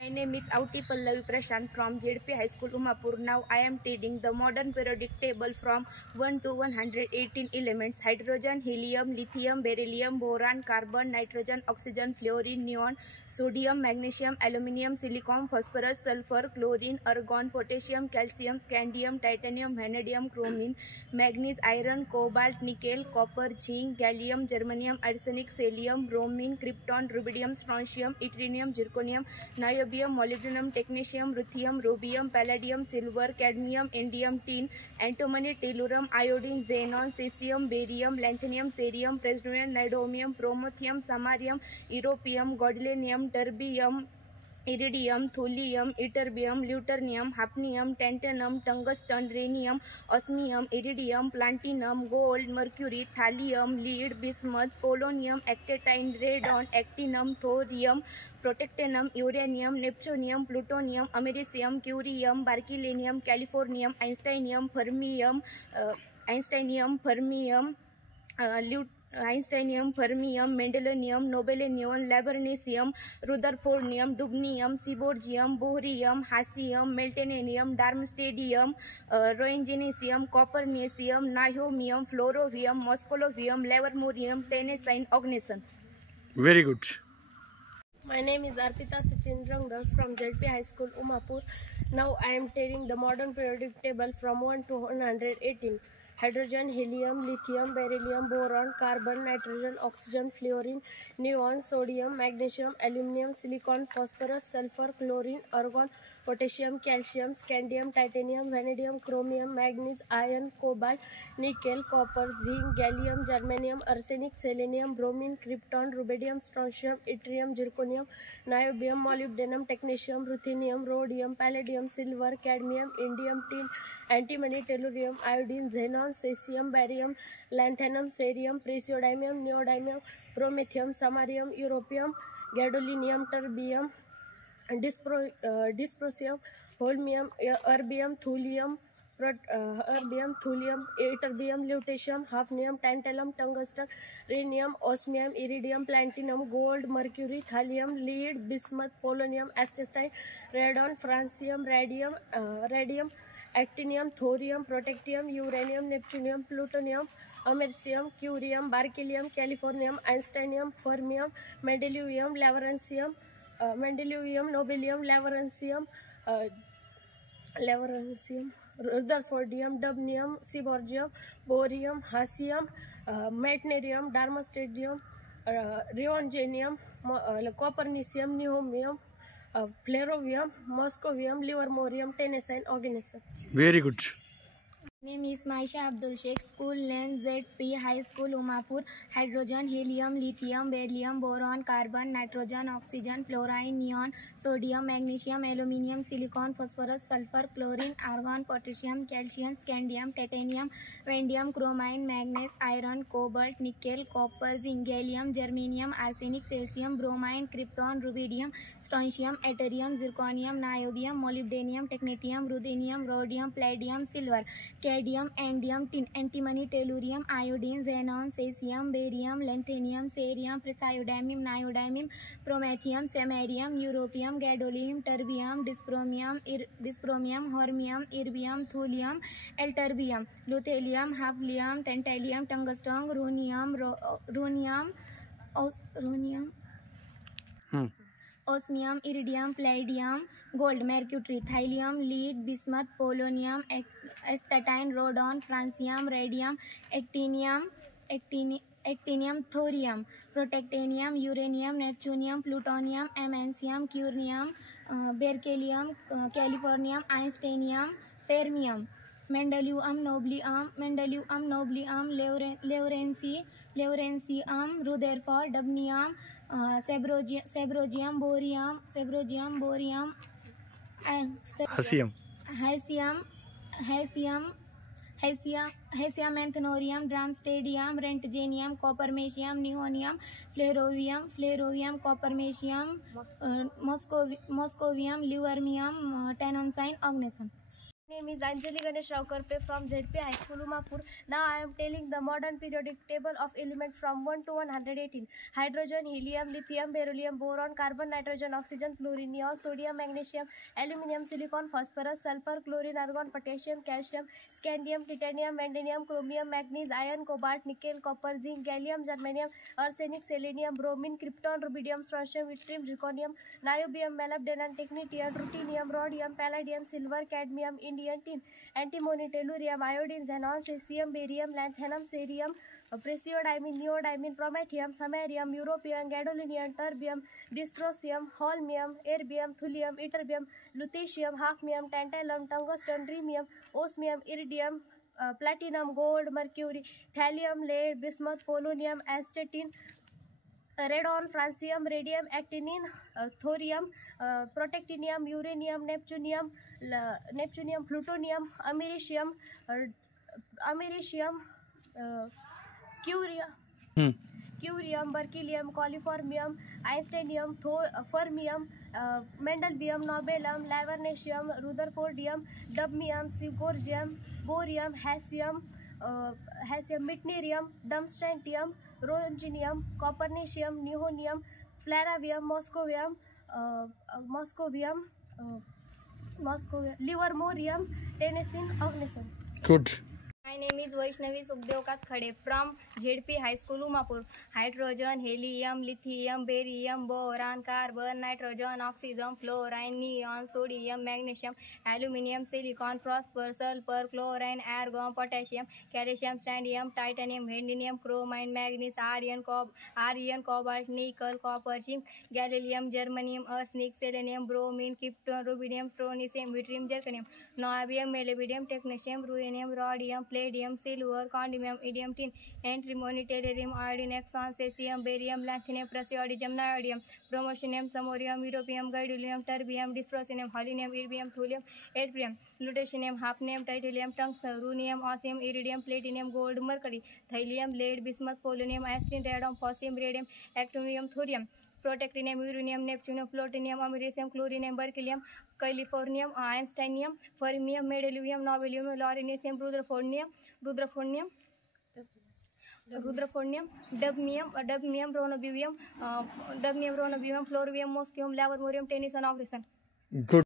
My name is Auti Pallavi Prashant from ZP High School, Umapur. Now I am taking the modern periodic table from 1 to 118 elements: hydrogen, helium, lithium, beryllium, boron, carbon, nitrogen, oxygen, fluorine, neon, sodium, magnesium, aluminium, silicon, phosphorus, sulfur, chlorine, argon, potassium, calcium, scandium, titanium, vanadium, chromium, manganese, iron, cobalt, nickel, copper, zinc, gallium, germanium, arsenic, cesium, bromine, krypton, rubidium, strontium, yttrium, zirconium, niobium, molybdenum, technetium, ruthenium, rubium, palladium, silver, cadmium, indium, tin, antimony, tellurium, iodine, xenon, cesium, barium, lanthanum, cerium, praseodymium, niobium, promethium, samarium, europium, gadolinium, terbium, iridium, thulium, ytterbium, deuterium, hafnium, tantalum, tungsten, rhenium, osmium, iridium, platinum, gold, mercury, thallium, lead, bismuth, polonium, actinium, radon, actinium, thorium, protactinium, uranium, neptunium, plutonium, americium, curium, berkelium, californium, einsteinium, fermium, Einsteinium, fermium, mendeleum, nobelenium, laburnicium, rutherfordium, dubnium, seaborgium, bohrium, hassium, meltenium, darmstadtium, roentgenesium, copernicium, niobium, fluorovium, moscovium, livermorium, tennessine, oganesson. Very good. My name is Arpita Sachindrangdar from ZP High School, Umapur. Now I am taking the modern periodic table from 1 to 118. Hydrogen, helium, lithium, beryllium, boron, carbon, nitrogen, oxygen, fluorine, neon, sodium, magnesium, aluminium, silicon, phosphorus, sulfur, chlorine, argon, potassium, calcium, scandium, titanium, vanadium, chromium, manganese, iron, cobalt, nickel, copper, zinc, gallium, germanium, arsenic, selenium, bromine, krypton, rubidium, strontium, yttrium, zirconium, niobium, molybdenum, technetium, ruthenium, rhodium, palladium, silver, cadmium, indium, tin, antimony, tellurium, iodine, xenon, cesium, barium, lanthanum, cerium, praseodymium, neodymium, promethium, samarium, europium, gadolinium, terbium, dysprosium, holmium, erbium, thulium, ytterbium, lutetium, hafnium, tantalum, tungsten, rhenium, osmium, iridium, platinum, gold, mercury, thallium, lead, bismuth, polonium, acetylene, radon, francium, radium, actinium, thorium, protactinium, uranium, neptunium, plutonium, americium, curium, berkelium, californium, einsteinium, fermium, mendeleum, nobelium, laburnicium, rutherfordium, dubnium, seaborgium, bohrium, hassium, meitnerium, darmstadtium, roentgenium, copernicium, niobium, flerovium, moscovium, livermorium, tennessine, oganesson. Very good. My name is Maisha Abdul Sheikh. School name ZP High School, Umapur. Hydrogen, helium, lithium, beryllium, boron, carbon, nitrogen, oxygen, fluorine, neon, sodium, magnesium, aluminium, silicon, phosphorus, sulfur, chlorine, argon, potassium, calcium, scandium, titanium, vanadium, chromium, manganese, iron, cobalt, nickel, copper, zinc, gallium, germanium, arsenic, cesium, bromine, krypton, rubidium, strontium, yttrium, zirconium, niobium, molybdenum, technetium, ruthenium, rhodium, palladium, silver, cadmium, indium, tin, antimony, tellurium, iodine, xenon, cesium, barium, lanthanum, cerium, praseodymium, niobium, promethium, samarium, europium, gadolinium, terbium, dysprosium, holmium, erbium, thulium, ytterbium, luthelium, hafnium, tantalum, tungsten, rhenium, osmium, iridium, palladium, gold, mercury, thallium, lead, bismuth, polonium, acetylene, radon, francium, radium, actinium, thorium, protactinium, uranium, neptunium, plutonium, americium, curium, berkelium, californium, einsteinium, fermium, mendeleum, nobelium, lawrencium, rutherford, dubnium, seaborgium, bohrium, hassium, anthonium, darmstadtium, roentgenium, copernicium, neonium, flerovium, copernicium, moscovium, livermorium, tennessine, oganesson. My name is Anjali Ganesh Rao Karpe from ZP High School, Umapur. Now I am telling the modern periodic table of elements from 1 to 118. Hydrogen, helium, lithium, beryllium, boron, carbon, nitrogen, oxygen, fluorine, neon, sodium, magnesium, aluminium, silicon, phosphorus, sulfur, chlorine, argon, potassium, calcium, scandium, titanium, vanadium, chromium, manganese, iron, cobalt, nickel, copper, zinc, gallium, germanium, arsenic, selenium, bromine, krypton, rubidium, strontium, yttrium, zirconium, niobium, molybdenum, technetium, ruthenium, rhodium, palladium, silver, cadmium, Indian tin, antimony, tellurium, iodine, xenon, cesium, barium, lanthanum, cerium, praseodymium, neodymium, promethium, samarium, europium, gadolinium, terbium, dysprosium, holmium, erbium, thulium, ytterbium, lutetium, hafnium, tantalum, tungsten, rhenium, osmium, iridium, platinum, gold, mercury, thallium, lead, bismuth, polonium, astatine, radon, francium, radium, actinium, thorium, protactinium, uranium, neptunium, plutonium, americium, curium, berkelium, coliformium, einsteinium, fermium, mendelevium, nobelum, laburnatium, rutherfordium, dubmium, sigorgium, borium, hassium, meitnerium, dumstrontium, rhodium, copernicium, nihonium, flavium, livermorium, tennessine, ogneson. Good. My name is Vaishnavi Sukhdev Kathkhade from ZP High School, Umapur. Hydrogen, helium, lithium, barium, boron, carbon, nitrogen, oxygen, fluorine, neon, sodium, magnesium, aluminium, silicon, phosphorus, sulfur, chlorine, argon, potassium, calcium, scandium, titanium, vanadium, chromium, manganese, iron, cobalt, nickel, copper, zinc, gallium, germanium, arsenic, selenium, bromine, krypton, rubidium, strontium, yttrium, zirconium, niobium, molybdenum, technetium, ruthenium, rhodium, palladium, silver, cadmium, indium tin, antimony, tellurium, iodine, xenon, cesium, barium, lanthanum, praseodymium, niobium, bromonium, samarium, europium, gadolinium, terbium, dysprosium, holmium, erbium, thulium, yttrium, lutetium, hafnium, titanium, tungsten, rhenium, osmium, iridium, platinum, gold, mercury, thallium, lead, bismuth, polonium, astatine, radon, phosphorus, radium, actinium, thorium, protactinium, uranium, neptunium, plutonium, americium, chlorine, berkelium, californium, einsteinium, fermium, mendelevium, nobelium, laurinicium, rutherfordium, dubmium, ronobium, fluorium, moscium, livermorium, tennessine, ogneson. Good.